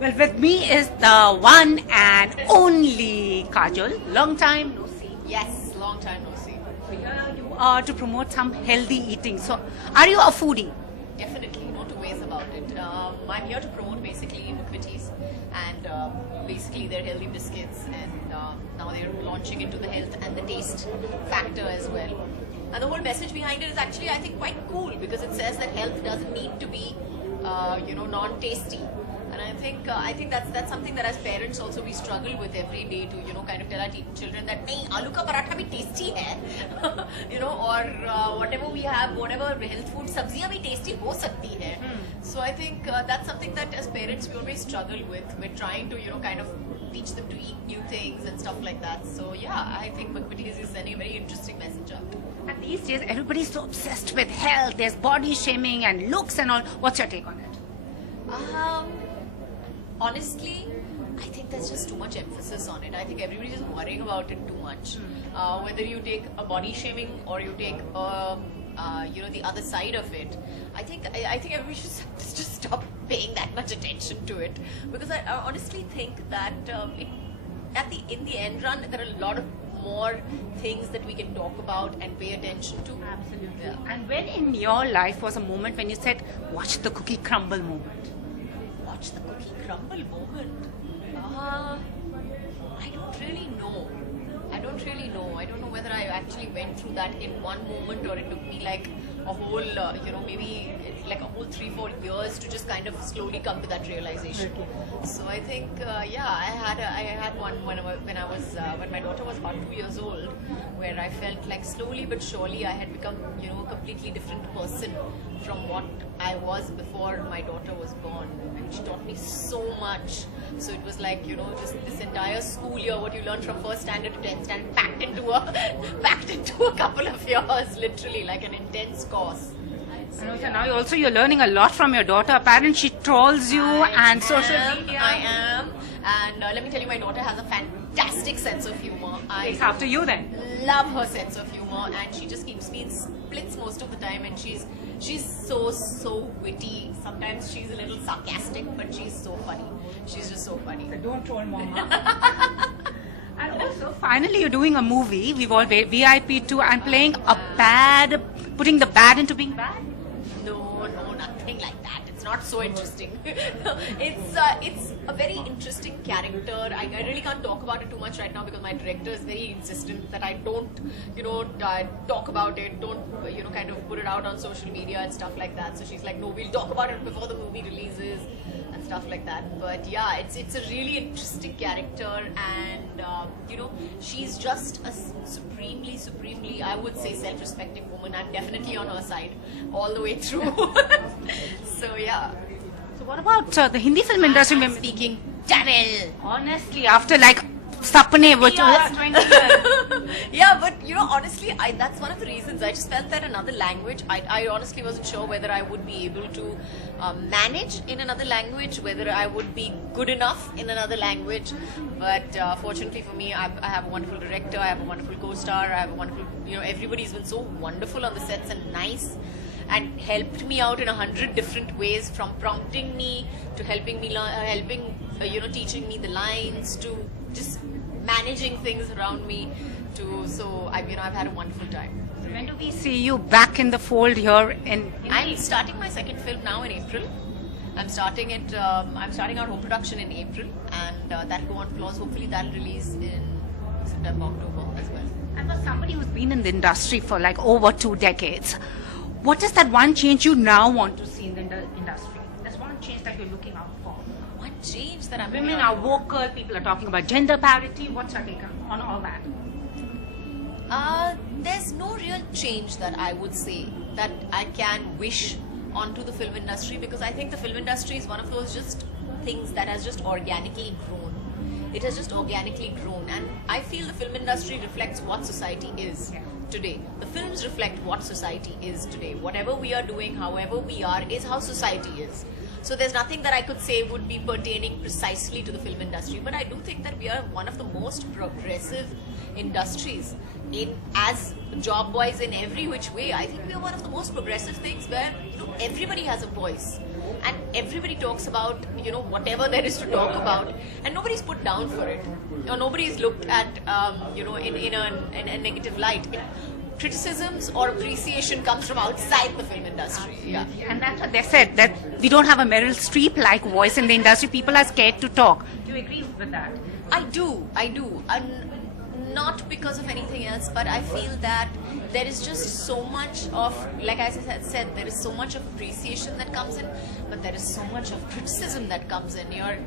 Well, with me is the one and only Kajol. Long time no see. Yes, long time no see. So here you are to promote some healthy eating. So, are you a foodie? Definitely, no two ways about it. I'm here to promote basically McVitie's and basically their healthy biscuits, and now they're launching into the health and the taste factor as well. And the whole message behind it is actually, I think, quite cool because it says that health doesn't need to be, non-tasty. And I think that's something that as parents also we struggle with every day to kind of tell our children that nahi aloo ka paratha bhi tasty hai, or whatever we have, whatever health food sabziyan bhi tasty ho sakti hai. So I think that's something that as parents we always struggle with. We're trying to kind of teach them to eat new things and stuff like that. So yeah, I think McVitie's is sending a very interesting message out. And these days, everybody's so obsessed with health. There's body shaming and looks and all. What's your take on it? Honestly, I think there's just too much emphasis on it. I think everybody's just worrying about it too much. Whether you take a body shaming or you take the other side of it, I think everybody should just stop paying that much attention to it, because I honestly think that in the end run there are a lot of more things that we can talk about and pay attention to. Absolutely. Yeah. And when in your life was a moment when you said, watch the cookie crumble moment? Watch the cookie crumble moment. I don't really know. I don't know whether I actually went through that in one moment or it took me like a whole, maybe like a whole 3-4 years to just kind of slowly come to that realization. Okay. So I think, I had one when my daughter was about 2 years old, where I felt like slowly but surely I had become, a completely different person from what I was before my daughter was born. And she taught me so much. So it was like, just this entire school year, what you learned from first standard to 10th standard, packed into a couple of years, literally, like an intense course. So, And also now you're learning a lot from your daughter. Apparently she trolls you and social media. I am. And let me tell you, my daughter has a fantastic sense of humor. It's after you then. Love her sense of humor, and she just keeps me in splits most of the time, and she's so witty. Sometimes she's a little sarcastic, but she's so funny. She's just so funny. Don't troll mama. And also, finally, you're doing a movie. We've all VIP too, and playing putting the bad into being bad. No, nothing like that. It's not so interesting. It's a very interesting character. I really can't talk about it too much right now because my director is very insistent that I don't, talk about it. Don't, kind of put it out on social media and stuff like that. So she's like, no, we'll talk about it before the movie releases and stuff like that. But yeah, it's a really interesting character, and she's just a supremely, I would say, self-respecting woman. I'm definitely on her side all the way through. So yeah. So what about the Hindi film industry? I'm speaking Tamil. Honestly, after like Sapne, which Yes. 20 years. Yeah, but honestly, that's one of the reasons. I just felt that another language, I honestly wasn't sure whether I would be able to manage in another language, whether I would be good enough in another language. But fortunately for me, I have a wonderful director, I have a wonderful co-star, I have a wonderful, everybody's been so wonderful on the sets and nice, and helped me out in 100 different ways, from prompting me to helping me teaching me the lines, to just managing things around me, so I've had a wonderful time. When do we see you back in the fold here in I'm starting my second film now in April. I'm starting our home production in April, and that'll go on floors. Hopefully that'll release in September, October as well. And for somebody who's been in the industry for like over 2 decades, what is that one change you now want to see in the industry? There's one change that you're looking out for. One change that I'm Women are vocal, people are talking about gender parity. What's your take on all that? There's no real change that I would say that I can wish onto the film industry, because I think the film industry is one of those just things that has just organically grown. It has just organically grown, and I feel the film industry reflects what society is today. The films reflect what society is today. Whatever we are doing, however we are, is how society is. So there's nothing that I could say would be pertaining precisely to the film industry, but I do think that we are one of the most progressive industries as job-wise in every which way. I think we are one of the most progressive things where everybody has a voice. and everybody talks about, you know, whatever there is to talk about, and nobody's put down for it, or nobody's looked at, you know, in a negative light. Criticisms or appreciation comes from outside the film industry. Yeah. And that's what they said, that we don't have a Meryl Streep-like voice in the industry. People are scared to talk. Do you agree with that? I do. And not because of anything else, but I feel that there is just so much of, like I said, there is so much of appreciation that comes in, but there is so much of criticism that comes in. You're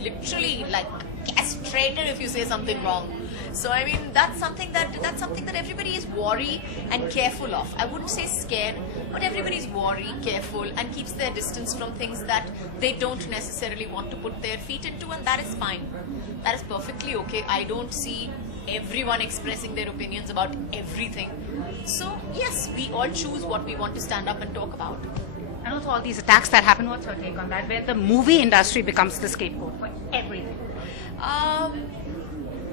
literally like castrated if you say something wrong. So I mean, that's something that everybody is wary and careful of. I wouldn't say scared, but everybody's wary, careful, and keeps their distance from things that they don't necessarily want to put their feet into, and that is fine. That is perfectly okay. I don't see everyone expressing their opinions about everything. So yes, we all choose what we want to stand up and talk about. And also all these attacks that happen, what's your take on that? Where the movie industry becomes the scapegoat for everything.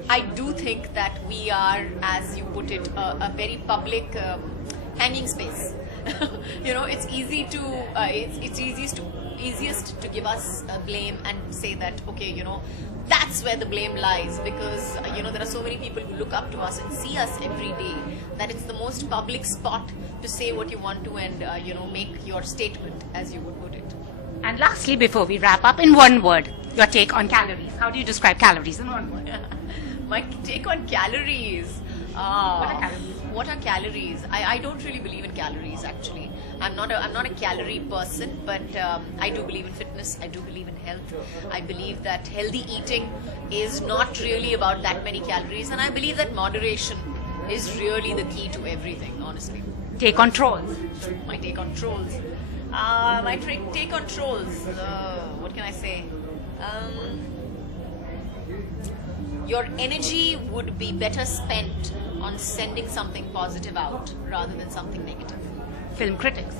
I do think that we are, as you put it, a very public hanging space. You know, it's easy to, it's easiest to give us blame and say that, okay, you know, that's where the blame lies, because you know, there are so many people who look up to us and see us every day, that it's the most public spot to say what you want to and you know, make your statement, as you would put it. And lastly, before we wrap up, in one word, your take on calories. How do you describe calories in one word? My take on calories. What are calories? What are calories? I don't really believe in calories, actually. I'm not a calorie person, but I do believe in fitness. I do believe in health. I believe that healthy eating is not really about that many calories, and I believe that moderation is really the key to everything, honestly. Take on trolls. My take on trolls. Take on trolls. What can I say? Your energy would be better spent on sending something positive out rather than something negative. Film critics.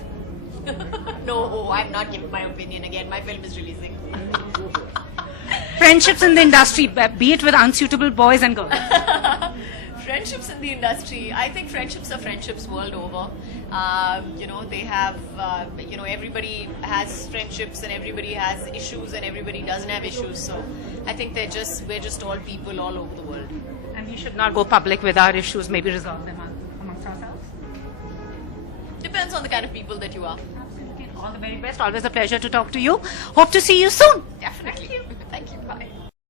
No, I'm not giving my opinion again. My film is releasing. Friendships in the industry, be it with unsuitable boys and girls. Friendships in the industry. I think friendships are friendships world over. You know, they have, you know, everybody has friendships and everybody has issues and everybody doesn't have issues. So I think we're just all people all over the world. And we should not go public with our issues, maybe resolve them amongst ourselves. Depends on the kind of people that you are. Absolutely. All the very best. Always a pleasure to talk to you. Hope to see you soon. Definitely. Thank you. Bye.